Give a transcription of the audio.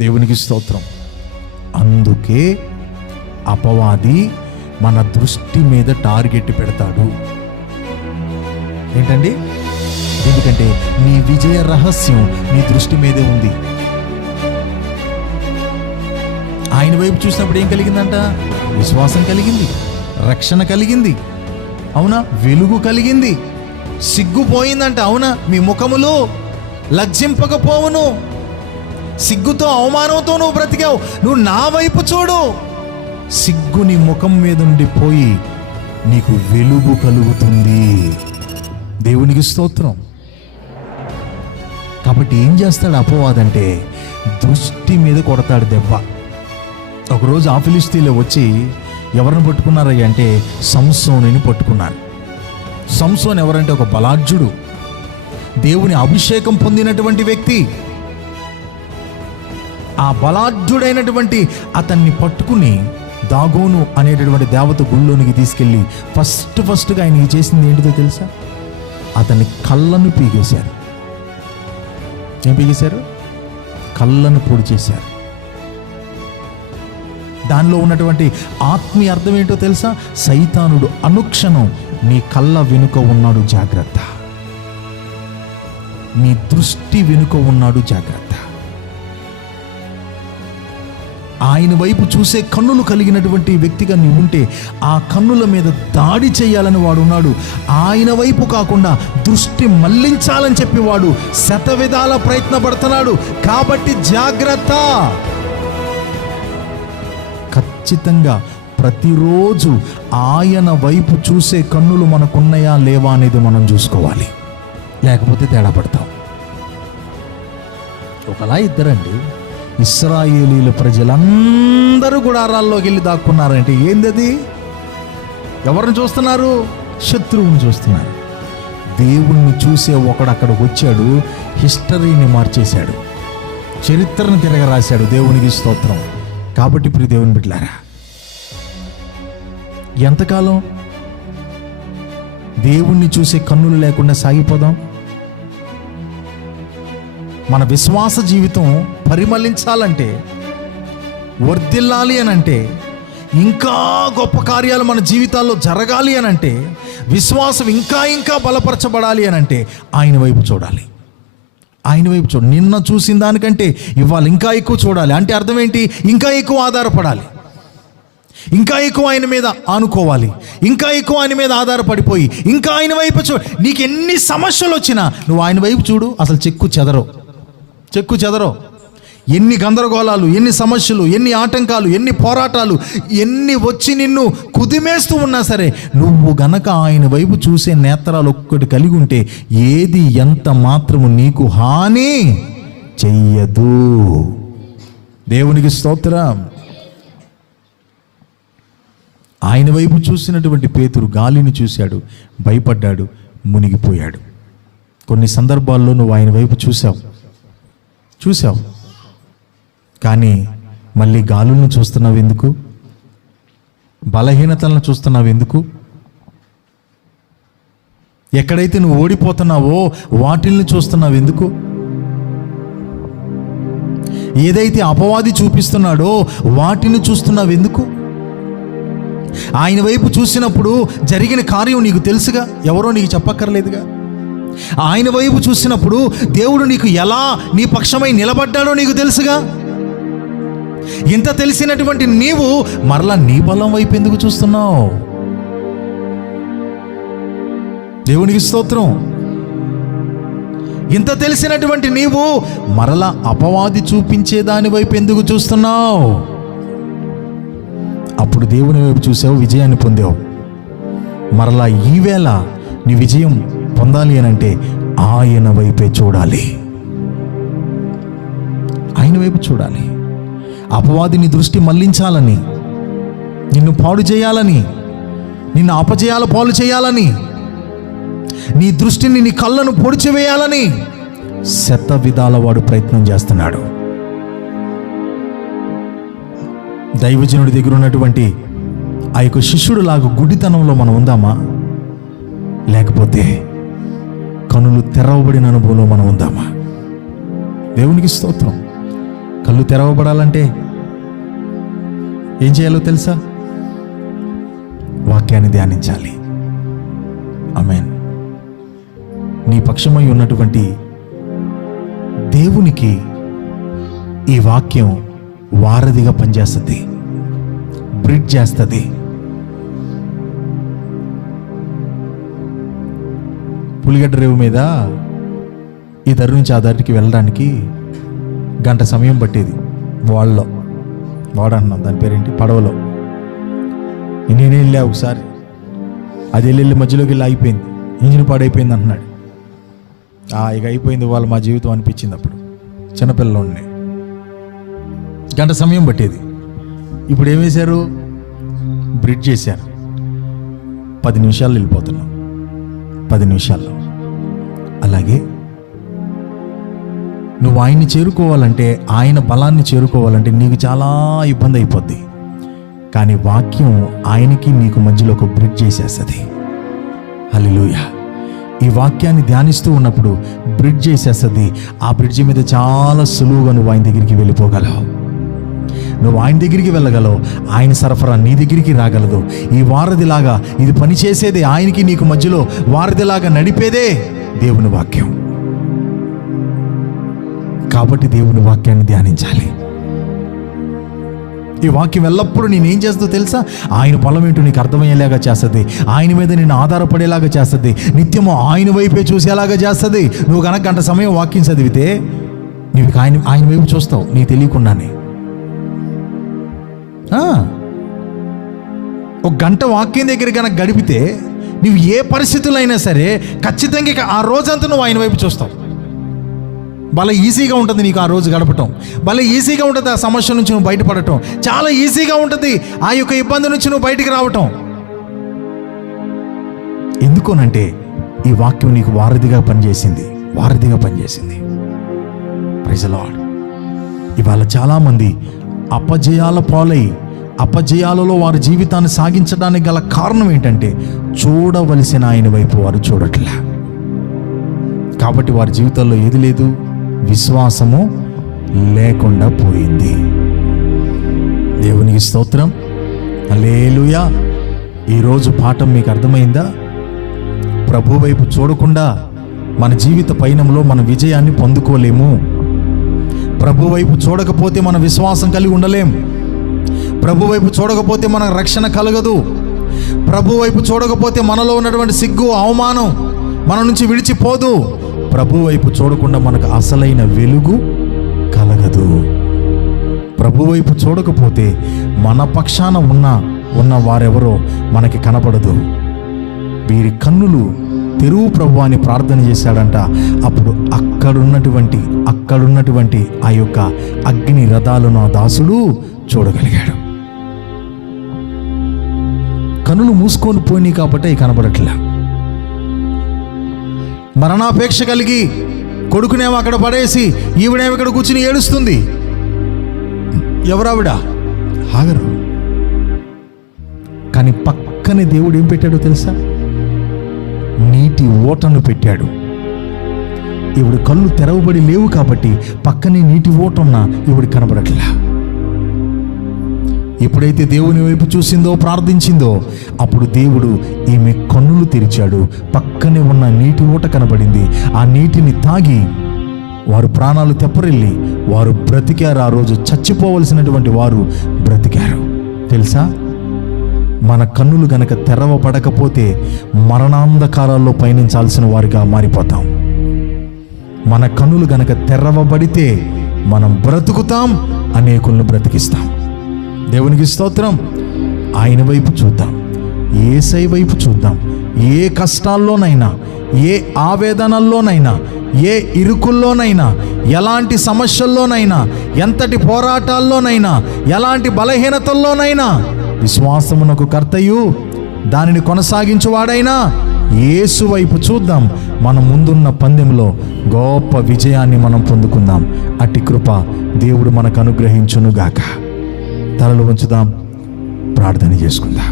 దేవునికి స్తోత్రం. అందుకే అపవాది మన దృష్టి మీద టార్గెట్ పెడతాడు. ఏంటండి? ఎందుకంటే నీ విజయ రహస్యం నీ దృష్టి మీదే ఉంది. ఆయన వైపు చూసినప్పుడు ఏం కలిగిందంట? విశ్వాసం కలిగింది, రక్షణ కలిగింది, అవునా? వెలుగు కలిగింది, సిగ్గుపోయిందంట, అవునా? మీ ముఖములు లజ్జింపకపోవును. సిగ్గుతో అవమానంతో నువ్వు బ్రతికావు, నువ్వు నా వైపు చూడు. సిగ్గు నీ ముఖం మీద నుండి పోయి నీకు వెలుగు కలుగుతుంది. దేవునికి స్తోత్రం. కాబట్టి ఏం చేస్తాడు అపవాదంటే దృష్టి మీద కొడతాడు దెబ్బ. ఒకరోజు ఆ ఫిలిష్తీయులు వచ్చి ఎవరిని పట్టుకున్నారయ్య అంటే సంసోనుని పట్టుకున్నారు. సంసోన్ ఎవరంటే ఒక బలాఢ్యుడు, దేవుని అభిషేకం పొందినటువంటి వ్యక్తి. ఆ బలాఢ్యుడైనటువంటి అతన్ని పట్టుకుని దాగోను అనేటటువంటి దేవత గుళ్ళోనికి తీసుకెళ్ళి ఫస్ట్గా ఆయన చేసింది ఏంటిదో తెలుసా? అతని కళ్ళను పీకేశారు. ఏం పీకేశారు? కళ్ళను పొడి చేశారు. దానిలో ఉన్నటువంటి ఆత్మీయ అర్థం ఏంటో తెలుసా? సైతానుడు అనుక్షణం నీ కళ్ళ వెనుక ఉన్నాడు, జాగ్రత్త. నీ దృష్టి వెనుక ఉన్నాడు, జాగ్రత్త. ఆయన వైపు చూసే కన్నులు కలిగినటువంటి వ్యక్తిగా నీవు ఉంటే ఆ కన్నుల మీద దాడి చేయాలని వాడు ఉన్నాడు. ఆయన వైపు కాకుండా దృష్టి మళ్లించాలని చెప్పి వాడు శతవిధాల ప్రయత్నపడుతున్నాడు. కాబట్టి జాగ్రత్త. ఖచ్చితంగా ప్రతిరోజు ఆయన వైపు చూసే కన్నులు మనకున్నాయా లేవా అనేది మనం చూసుకోవాలి, లేకపోతే తేడా పడతాం. ఒకలా ఇద్దరండి, ఇశ్రాయేలీల ప్రజలందరూ గుడారాల్లోకి వెళ్ళి దాక్కున్నారంటే ఏందది? ఎవరిని చూస్తున్నారు? శత్రువుని చూస్తున్నారు. దేవుణ్ణి చూసే ఒకడు అక్కడికి వచ్చాడు, హిస్టరీని మార్చేశాడు, చరిత్రను తిరగరాశాడు. దేవునికి స్తోత్రం. కాబట్టి ప్రియ దేవుని బిడ్డలారా, ఎంతకాలం దేవుణ్ణి చూసే కన్నులు లేకుండా సాగిపోదాం? మన విశ్వాస జీవితం పరిమళించాలంటే, వర్ధిల్లాలి అనంటే, ఇంకా గొప్ప కార్యాలు మన జీవితాల్లో జరగాలి అనంటే, విశ్వాసం ఇంకా ఇంకా బలపరచబడాలి అనంటే ఆయన వైపు చూడాలి. ఆయన వైపు చూడాలి. నిన్న చూసిన దానికంటే ఇవాళ ఇంకా ఎక్కువ చూడాలి. అంటే అర్థం ఏంటి? ఇంకా ఎక్కువ ఆధారపడాలి, ఇంకా ఎక్కువ ఆయన మీద ఆనుకోవాలి, ఇంకా ఎక్కువ ఆయన మీద ఆధారపడిపోయి ఇంకా ఆయన వైపు చూడు. నీకు ఎన్ని సమస్యలు వచ్చినా నువ్వు ఆయన వైపు చూడు, అసలు చెక్కు చెదరో. ఎన్ని గందరగోళాలు, ఎన్ని సమస్యలు, ఎన్ని ఆటంకాలు, ఎన్ని పోరాటాలు, ఎన్ని వచ్చి నిన్ను కుదిమేస్తూ ఉన్నా సరే, నువ్వు గనక ఆయన వైపు చూసే నేత్రాలు ఒక్కటి కలిగి ఉంటే ఏది ఎంత మాత్రము నీకు హాని చెయ్యదు. దేవునికి స్తోత్రం. ఆయన వైపు చూసినటువంటి పేతురు గాలిని చూశాడు, భయపడ్డాడు, మునిగిపోయాడు. కొన్ని సందర్భాల్లో నువ్వు ఆయన వైపు చూసావు, కానీ మళ్ళీ గాలులను చూస్తున్నావు ఎందుకు? బలహీనతలను చూస్తున్నావు ఎందుకు? ఎక్కడైతే నువ్వు ఓడిపోతున్నావో వాటిల్ని చూస్తున్నావు ఎందుకు? ఏదైతే అపవాది చూపిస్తున్నాడో వాటిని చూస్తున్నావు ఎందుకు? ఆయన వైపు చూసినప్పుడు జరిగిన కార్యం నీకు తెలుసుగా, ఎవరో నీకు చెప్పక్కర్లేదుగా. ఆయన వైపు చూసినప్పుడు దేవుడు నీకు ఎలా నీ పక్షమై నిలబడ్డాడో నీకు తెలుసుగా. ఇంత తెలిసినటువంటి నీవు మరలా నీ బలం వైపు ఎందుకు చూస్తున్నావు? దేవునికి స్తోత్రం. ఇంత తెలిసినటువంటి నీవు మరలా అపవాది చూపించే దాని వైపు ఎందుకు చూస్తున్నావు? అప్పుడు దేవుని వైపు చూసావు, విజయాన్ని పొందావు. మరలా ఈవేళ నీ విజయం పొందాలి అనంటే ఆయన వైపే చూడాలి, ఆయన వైపు చూడాలి. అపవాది నీ దృష్టి మళ్లించాలని, నిన్ను పాడు చేయాలని, నిన్ను అపజయాల పాలు చేయాలని, నీ దృష్టిని, నీ కళ్ళను పొడిచివేయాలని శతవిధాల వాడు ప్రయత్నం చేస్తున్నాడు. దైవజనుడి దగ్గర ఉన్నటువంటి ఆ యొక్క శిష్యుడులాగా గుడ్డితనంలో మనం ఉందామా? లేకపోతే కనులు తెరవబడిన అనుభవంలో మనం ఉందామా? దేవునికి స్తోత్రం. కళ్ళు తెరవబడాలంటే ఏం చేయాలో తెలుసా? వాక్యాన్ని ధ్యానించాలి. ఆమేన్. నీ పక్షమై ఉన్నటువంటి దేవునికి ఈ వాక్యం వారధిగా పనిచేస్తుంది, బ్రిడ్జ్ చేస్తుంది. పులిగడ్డ రేవు మీద ఈ దరి నుంచి ఆ దరికి వెళ్ళడానికి గంట సమయం పట్టేది. వాడంటున్నాం దాని పేరేంటి, పడవలో. నేనే వెళ్ళా ఒకసారి, అది వెళ్ళి మధ్యలోకి వెళ్ళి ఆగిపోయింది, ఇంజిన్ పాడైపోయింది అంటున్నాడు. ఇక అయిపోయింది వాళ్ళు మా జీవితం అనిపించింది. అప్పుడు చిన్నపిల్లలు గంట సమయం పట్టేది. ఇప్పుడు ఏం వేశారు? బ్రిడ్జ్ చేశారు. 10 నిమిషాలు వెళ్ళిపోతున్నాం, 10 నిమిషాల్లో. అలాగే నువ్వు ఆయన్ని చేరుకోవాలంటే, ఆయన బలాన్ని చేరుకోవాలంటే నీకు చాలా ఇబ్బంది అయిపోద్ది. కానీ వాక్యం ఆయనకి నీకు మధ్యలో ఒక బ్రిడ్జ్ చేసేస్తుంది. హల్లెలూయా. ఈ వాక్యాన్ని ధ్యానిస్తూ ఉన్నప్పుడు బ్రిడ్జ్ చేసేస్తుంది. ఆ బ్రిడ్జి మీద చాలా సులువుగా నువ్వు ఆయన దగ్గరికి వెళ్ళిపోగలవు. నువ్వు ఆయన దగ్గరికి వెళ్ళగలవు, ఆయన సరఫరా నీ దగ్గరికి రాగలదు. ఈ వారధిలాగా ఇది పనిచేసేదే, ఆయనకి నీకు మధ్యలో వారధిలాగా నడిపేదే దేవుని వాక్యం. కాబట్టి దేవుని వాక్యాన్ని ధ్యానించాలి. ఈ వాక్యం ఎల్లప్పుడూ నేనేం చేస్తుందో తెలుసా? ఆయన బలం ఏంటో నీకు అర్థమయ్యేలాగా చేస్తుంది, ఆయన మీద నేను ఆధారపడేలాగా చేస్తుంది, నిత్యము ఆయన వైపే చూసేలాగా చేస్తుంది. నువ్వు కనుక గంట సమయం వాక్యం చదివితే నువ్వు ఆయన వైపు చూస్తావు నీకు తెలియకుండానే. ఒక గంట వాక్యం దగ్గర కనుక గడిపితే నువ్వు ఏ పరిస్థితుల్లో అయినా సరే ఖచ్చితంగా ఆ రోజంతా నువ్వు ఆయన వైపు చూస్తావు. భలే ఈజీగా ఉంటుంది నీకు ఆ రోజు గడపటం, భలే ఈజీగా ఉంటుంది ఆ సమస్య నుంచి నువ్వు బయటపడటం, చాలా ఈజీగా ఉంటుంది ఆ యొక్క ఇబ్బంది నుంచి నువ్వు బయటికి రావటం. ఎందుకోనంటే ఈ వాక్యం నీకు వారధిగా పనిచేసింది. Praise the Lord. ఇవాళ చాలామంది అపజయాల పాలై అపజయాలలో వారి జీవితాన్ని సాగించడానికి గల కారణం ఏంటంటే చూడవలసిన ఆయన వైపు వారు చూడట్లే. కాబట్టి వారి జీవితాల్లో ఏది లేదు, విశ్వాసము లేకుండా పోయింది. దేవునికి స్తోత్రం. హల్లెలూయా. ఈరోజు పాఠం మీకు అర్థమైందా? ప్రభు వైపు చూడకుండా మన జీవిత పయనంలో మన విజయాన్ని పొందుకోలేము. ప్రభు వైపు చూడకపోతే మన విశ్వాసం కలిగి ఉండలేం. ప్రభు వైపు చూడకపోతే మన రక్షణ కలగదు. ప్రభు వైపు చూడకపోతే మనలో ఉన్నటువంటి సిగ్గు, అవమానం మన నుంచి విడిచిపోదు. ప్రభు వైపు చూడకుండా మనకు అసలైన వెలుగు కలగదు. ప్రభు వైపు చూడకపోతే మన పక్షాన ఉన్న వారెవరో మనకి కనపడదు. వీరి కన్నులు తెరువు ప్రభు అని ప్రార్థన చేశాడంట. అప్పుడు అక్కడున్నటువంటి ఆ యొక్క అగ్ని రథాలను ఆ దాసుడు చూడగలిగాడు. కన్నులు మూసుకొని పోయినాయి కాబట్టి అవి కనపడట్లే. మరణాపేక్ష కలిగి కొడుకునేమో అక్కడ పడేసి ఈవిడేమో ఇక్కడ కూర్చుని ఏడుస్తుంది. ఎవరావిడ? హాగరు. కానీ పక్కనే దేవుడు ఏం పెట్టాడో తెలుసా? నీటి ఓటను పెట్టాడు. ఈవిడ కళ్ళు తెరవబడి లేవు కాబట్టి పక్కనే నీటి ఓటున్నా ఈవిడ కనబడట్లా. ఎప్పుడైతే దేవుని వైపు చూసిందో, ప్రార్థించిందో, అప్పుడు దేవుడు ఈమె కన్నులు తెరిచాడు. పక్కనే ఉన్న నీటి ఊట కనబడింది. ఆ నీటిని తాగి వారు ప్రాణాలు తెప్పరిల్లి వారు బ్రతికారు. ఆ రోజు చచ్చిపోవలసినటువంటి వారు బ్రతికారు. తెలుసా? మన కన్నులు గనక తెరవబడకపోతే మరణాంధకారాల్లో పయనించాల్సిన వారిగా మారిపోతాం. మన కన్నులు గనక తెరవబడితే మనం బ్రతుకుతాం, అనేకులను బ్రతికిస్తాం. దేవునికి స్తోత్రం. ఆయన వైపు చూద్దాం, యేసై వైపు చూద్దాం. ఏ కష్టాల్లోనైనా, ఏ ఆవేదనల్లోనైనా, ఏ ఇరుకుల్లోనైనా, ఎలాంటి సమస్యల్లోనైనా, ఎంతటి పోరాటాల్లోనైనా, ఎలాంటి బలహీనతల్లోనైనా విశ్వాసమునకు కర్తయు దానిని కొనసాగించువాడైనా యేసు వైపు చూద్దాం. మన ముందున్న పందెంలో గొప్ప విజయాన్ని మనం పొందుకుందాం. అట్టి కృప దేవుడు మనకు అనుగ్రహించునుగాక. తలలు వంచుదాం, ప్రార్థన చేసుకుందాం.